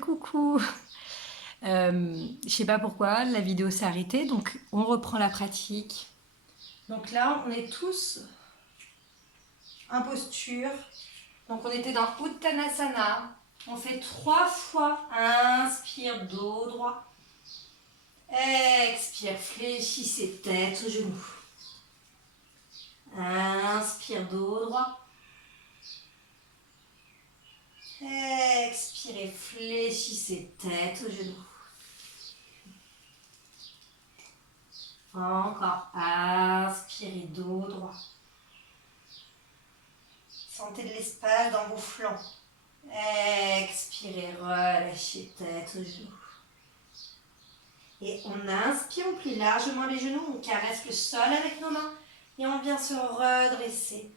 Coucou. Je sais pas pourquoi, la vidéo s'est arrêtée, donc on reprend la pratique. Donc là, on est tous en posture. Donc on était dans Uttanasana. On fait 3 fois. Inspire, dos droit. Expire, fléchissez tête, genoux. Inspire, dos droit. Expirez, fléchissez tête, genoux. Encore. Inspirez, dos droit. Sentez de l'espace dans vos flancs. Expirez, relâchez tête, genoux. Et on inspire, on plie largement les genoux, on caresse le sol avec nos mains et on vient se redresser.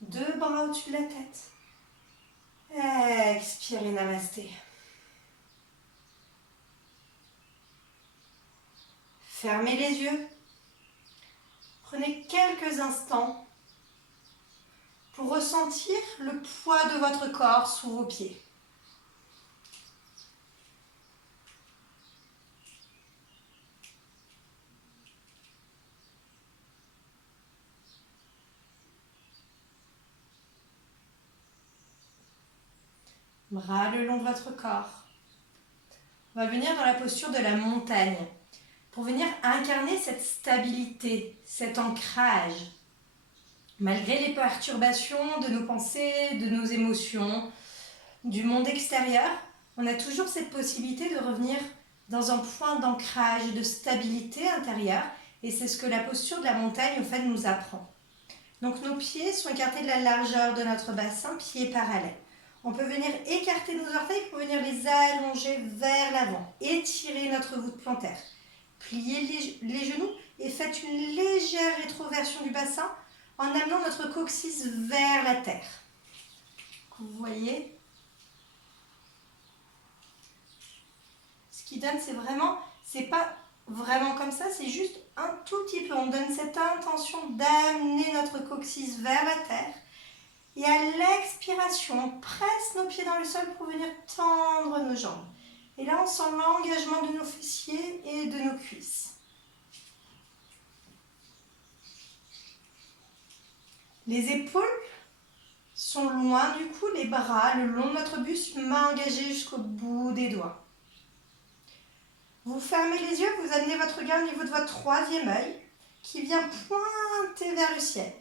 2 bras au-dessus de la tête. Expirez, namasté. Fermez les yeux. Prenez quelques instants pour ressentir le poids de votre corps sous vos pieds. Bras le long de votre corps. On va venir dans la posture de la montagne pour venir incarner cette stabilité, cet ancrage. Malgré les perturbations de nos pensées, de nos émotions, du monde extérieur, on a toujours cette possibilité de revenir dans un point d'ancrage, de stabilité intérieure, et c'est ce que la posture de la montagne au fait nous apprend. Donc nos pieds sont écartés de la largeur de notre bassin, pieds parallèles. On peut venir écarter nos orteils pour venir les allonger vers l'avant, étirer notre voûte plantaire. Pliez les genoux et faites une légère rétroversion du bassin en amenant notre coccyx vers la terre. Vous voyez, ce qui donne, c'est pas vraiment comme ça, c'est juste un tout petit peu. On donne cette intention d'amener notre coccyx vers la terre. Et à l'expiration, on presse nos pieds dans le sol pour venir tendre nos jambes. Et là, on sent l'engagement de nos fessiers et de nos cuisses. Les épaules sont loin du cou, les bras le long de notre buste, mains engagées jusqu'au bout des doigts. Vous fermez les yeux, vous amenez votre regard au niveau de votre troisième œil qui vient pointer vers le ciel.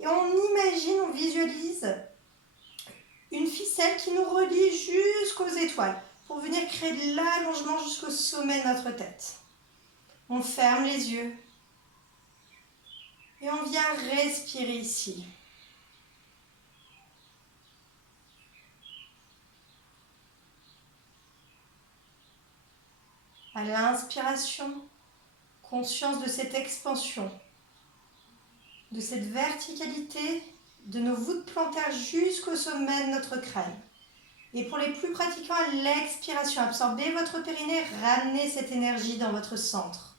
Et on imagine, on visualise une ficelle qui nous relie jusqu'aux étoiles pour venir créer de l'allongement jusqu'au sommet de notre tête. On ferme les yeux et on vient respirer ici. À l'inspiration, conscience de cette expansion, de cette verticalité de nos voûtes plantaires jusqu'au sommet de notre crâne. Et pour les plus pratiquants, à l'expiration, absorbez votre périnée, ramenez cette énergie dans votre centre.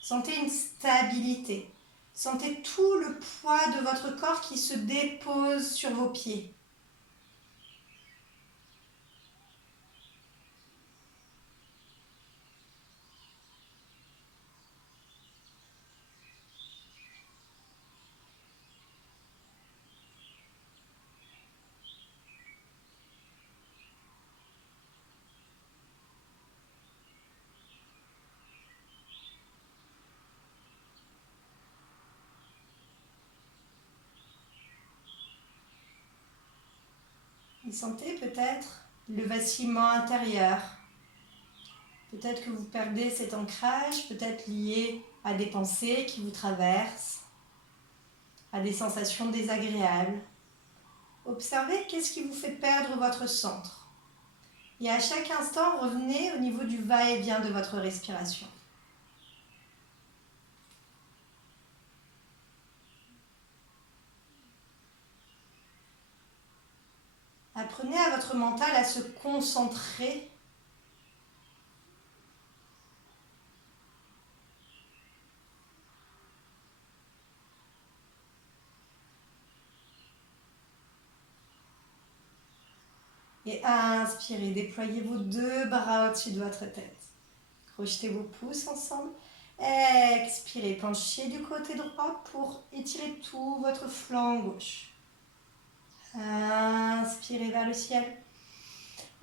Sentez une stabilité. Sentez tout le poids de votre corps qui se dépose sur vos pieds. Et sentez peut-être le vacillement intérieur. Peut-être que vous perdez cet ancrage, peut-être lié à des pensées qui vous traversent, à des sensations désagréables. Observez qu'est-ce qui vous fait perdre votre centre. Et à chaque instant, revenez au niveau du va-et-vient de votre respiration. Apprenez à votre mental à se concentrer Et inspirez, déployez vos deux bras au-dessus de votre tête. Crochetez vos pouces ensemble. Expirez, penchez du côté droit pour étirer tout votre flanc gauche. Inspirez vers le ciel.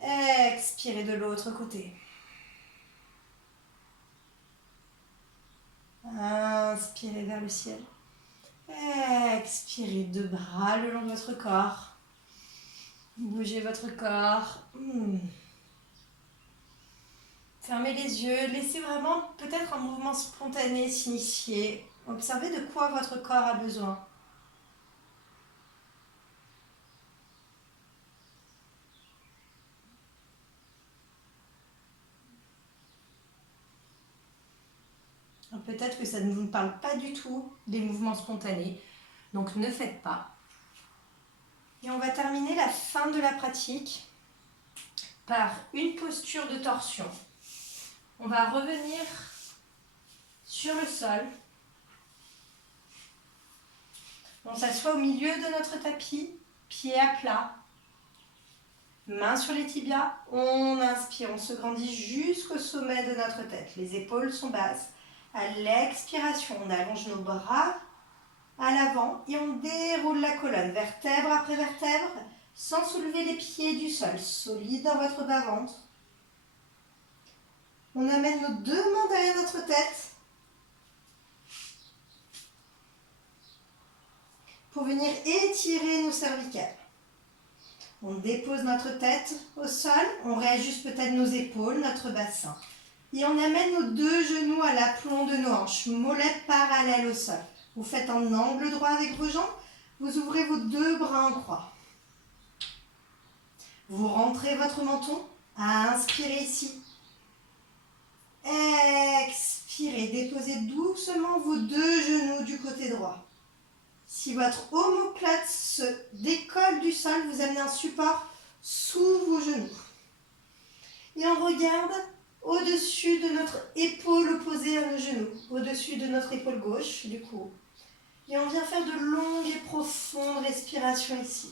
Expirez de l'autre côté. Inspirez vers le ciel. Expirez, deux bras le long de votre corps. Bougez votre corps. Fermez les yeux. Laissez vraiment peut-être un mouvement spontané s'initier. Observez de quoi votre corps a besoin. Peut-être que ça ne vous parle pas du tout des mouvements spontanés. Donc ne faites pas. Et on va terminer la fin de la pratique par une posture de torsion. On va revenir sur le sol. On s'assoit au milieu de notre tapis, pieds à plat, mains sur les tibias. On inspire, on se grandit jusqu'au sommet de notre tête. Les épaules sont basses. À l'expiration, on allonge nos bras à l'avant et on déroule la colonne, vertèbre après vertèbre, sans soulever les pieds du sol, solide dans votre bas-ventre. On amène nos deux mains derrière notre tête pour venir étirer nos cervicales. On dépose notre tête au sol, on réajuste peut-être nos épaules, notre bassin. Et on amène nos deux genoux à l'aplomb de nos hanches, mollets parallèles au sol. Vous faites un angle droit avec vos jambes, vous ouvrez vos deux bras en croix. Vous rentrez votre menton, inspirez ici. Expirez, déposez doucement vos deux genoux du côté droit. Si votre omoplate se décolle du sol, vous amenez un support sous vos genoux. Et on regarde au-dessus de notre épaule opposée à nos genoux, au-dessus de notre épaule gauche, du coup. Et on vient faire de longues et profondes respirations ici.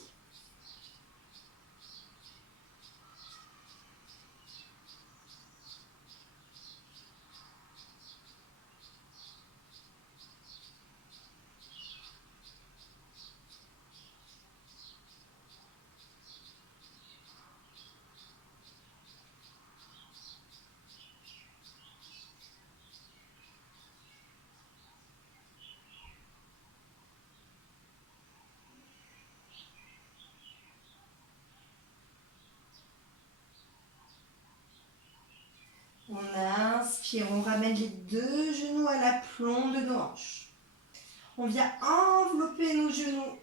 On inspire, on ramène les deux genoux à l'aplomb de nos hanches. On vient envelopper nos genoux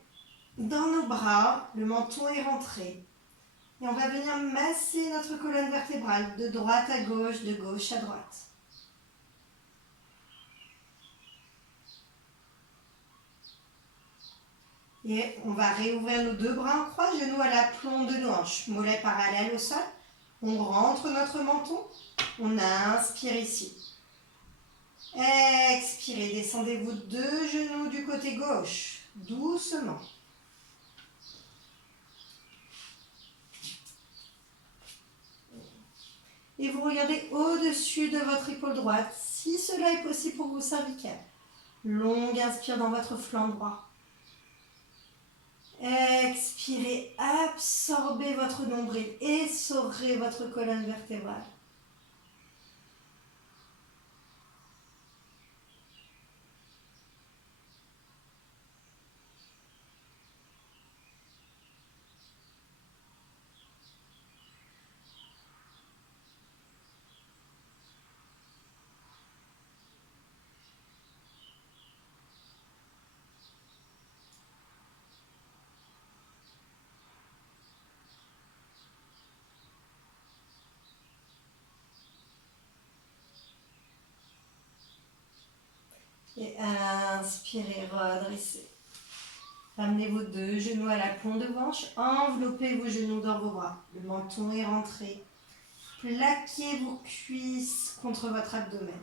dans nos bras, le menton est rentré. Et on va venir masser notre colonne vertébrale de droite à gauche, de gauche à droite. Et on va réouvrir nos deux bras en croix, genoux à l'aplomb de nos hanches, mollets parallèles au sol. On rentre notre menton, on inspire ici. Expirez, descendez vos deux genoux du côté gauche, doucement. Et vous regardez au-dessus de votre épaule droite, si cela est possible pour vos cervicales. Longue inspire dans votre flanc droit. Expirez, absorbez votre nombril, essorez votre colonne vertébrale. Et inspirez, redressez. Ramenez vos deux genoux à l'aplomb de vos hanches, enveloppez vos genoux dans vos bras. Le menton est rentré. Plaquez vos cuisses contre votre abdomen.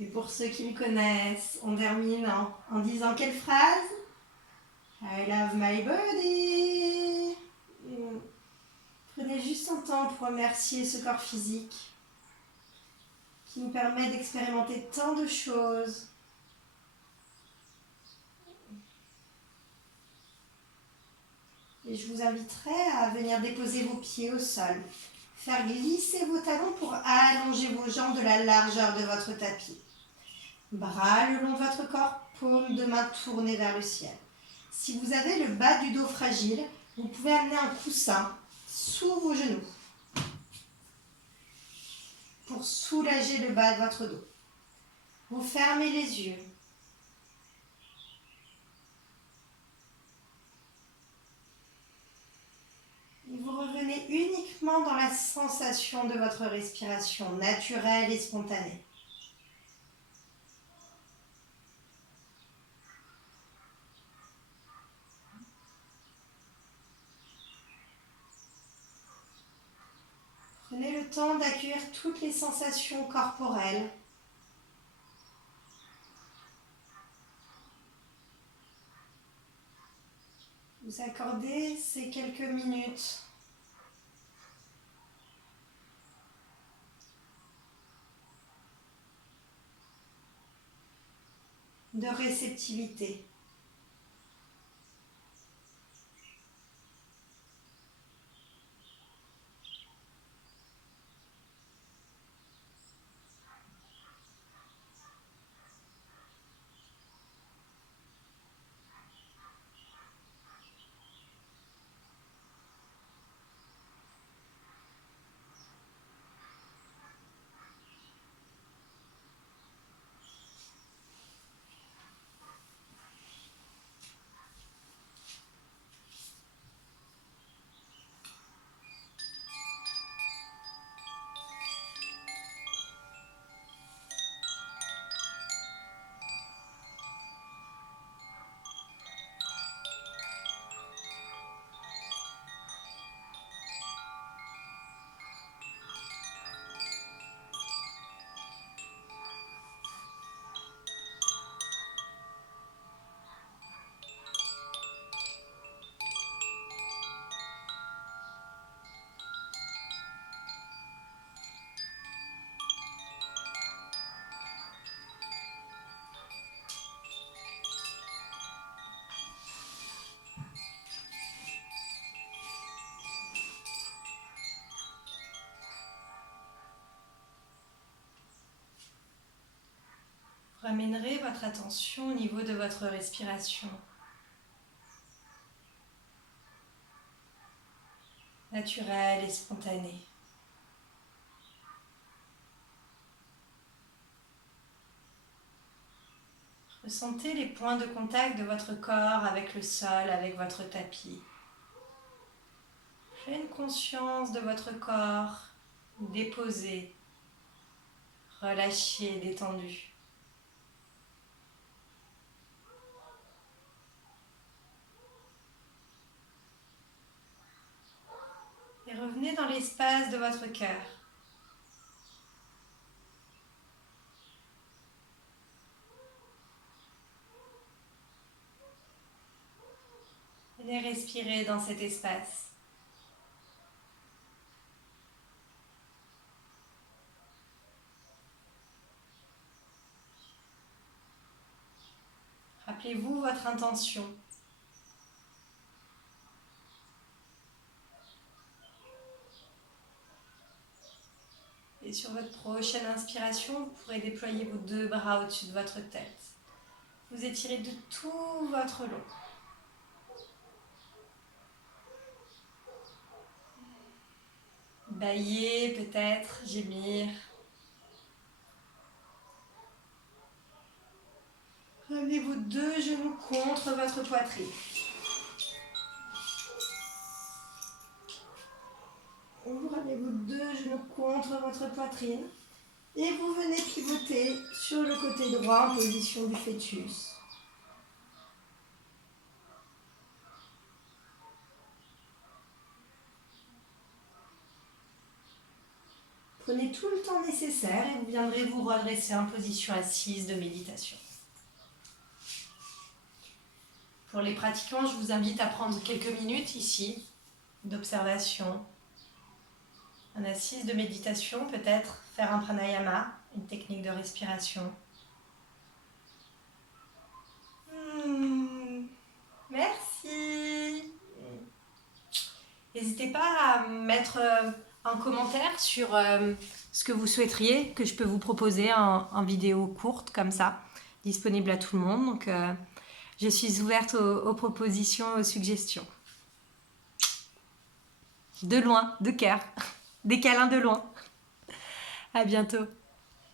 Et pour ceux qui me connaissent, on termine en disant quelle phrase? I love my body. Prenez juste un temps pour remercier ce corps physique qui nous permet d'expérimenter tant de choses. Et je vous inviterai à venir déposer vos pieds au sol. Faire glisser vos talons pour allonger vos jambes de la largeur de votre tapis. Bras le long de votre corps, paume de main tournée vers le ciel. Si vous avez le bas du dos fragile, vous pouvez amener un coussin sous vos genoux pour soulager le bas de votre dos. Vous fermez les yeux. Et vous revenez uniquement dans la sensation de votre respiration naturelle et spontanée. Prenez le temps d'accueillir toutes les sensations corporelles. Vous accordez ces quelques minutes de réceptivité. Vous ramènerez votre attention au niveau de votre respiration. Naturelle et spontanée. Ressentez les points de contact de votre corps avec le sol, avec votre tapis. Pleine conscience de votre corps déposé, relâché, détendu. Et revenez dans l'espace de votre cœur. Venez respirer dans cet espace. Rappelez-vous votre intention. Et sur votre prochaine inspiration, vous pourrez déployer vos deux bras au-dessus de votre tête. Vous étirez de tout votre long. Bâiller peut-être, gémir. Ramenez vos deux genoux contre votre poitrine. Vous ramenez vos deux genoux contre votre poitrine. Et vous venez pivoter sur le côté droit en position du fœtus. Prenez tout le temps nécessaire et vous viendrez vous redresser en position assise de méditation. Pour les pratiquants, je vous invite à prendre quelques minutes ici d'observation, en assise de méditation, peut-être faire un pranayama, une technique de respiration. Merci. N'hésitez pas à mettre un commentaire sur ce que vous souhaiteriez que je peux vous proposer en vidéo courte comme ça, disponible à tout le monde. Donc, je suis ouverte aux propositions, aux suggestions. De loin, de cœur, des câlins de loin. À bientôt.